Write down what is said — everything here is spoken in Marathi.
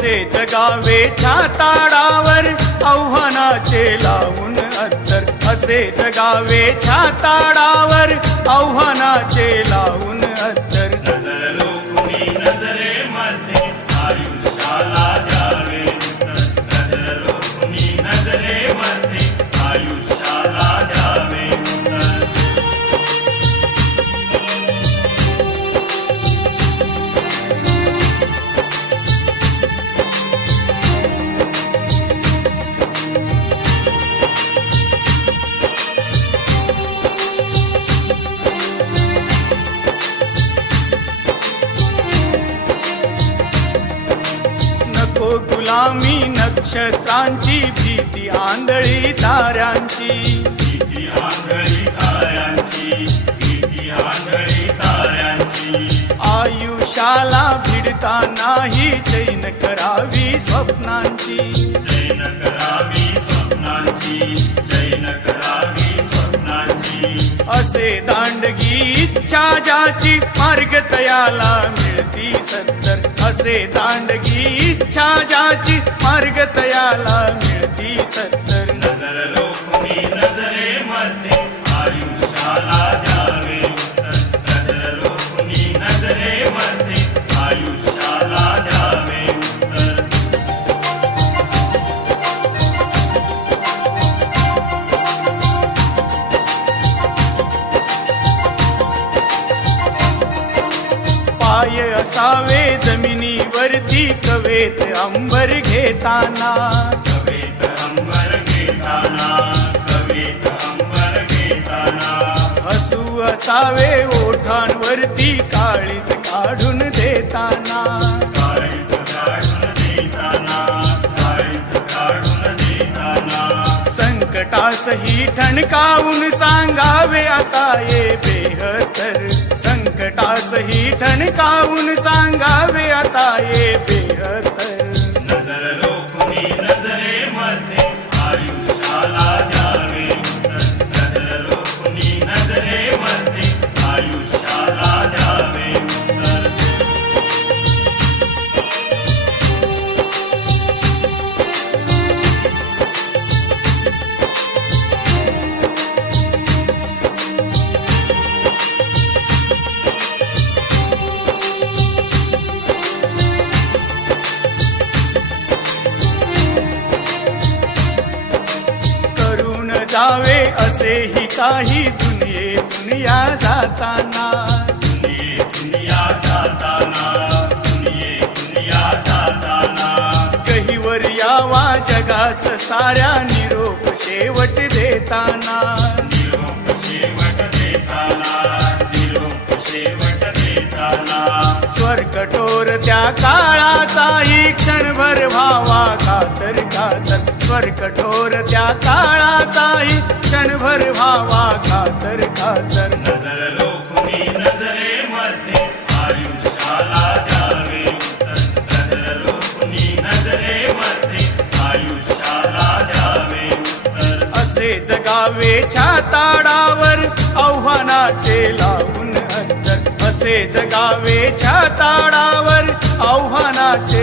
जगावे छाताडावर आव्हानाचे लावून अंतर असे जगावे छाताडावर आव्हानाचे लावून गुलामी नक्षत्रांची भीती आंधळी ताऱ्यांची. भीती आंधळी ताऱ्यांची भीती आंधळी ताऱ्यांची. आयुष्याला भिडता नाही चैन करावी स्वप्नांची. जैन करावी स्वप्नांची जैन करावी स्वप्नांची. असे दांडगी इच्छा ज्याची मार्ग तयाला मिळती सत्तर. असे दांडगी इच्छा ज्याची मार्ग तयाला मिळती सत्तर. पाय असावे जमिनीवरती कवेत अंबर घेताना. कवेत अंबर घेताना कवेत अंबर घेताना. हसू असावे ओठांवरती काळीज काढून देताना. काळीज काढून देताना काळीज काढून देताना. संकटासही ठणकावून सांगावे आता ये बेहतर. संकटासही ठणकावून सांगावे आता ये बेहतर करून असेही काही दुनिये दुनिया जाताना. दुनिये दुनिया जाताना दुनिये दुनिया जाताना कहीवर यावा जगास साऱ्या निरोप शेवट देताना. निरोप शेवट देताना निरोप शेवट देताना स्वर्ग त्या काळात स्वर कठोर त्या काळाचाही क्षणभर व्हावा कातर कातर नजर लोकुनी नजरेमध्ये आयुष्याला द्यावे नजर लोकुनी नजरेमध्ये आयुष्याला द्यावे असे जगावे छाताडावर आव्हानाचे लावून अंतर असे जगावे छाताडावर आव्हानाचे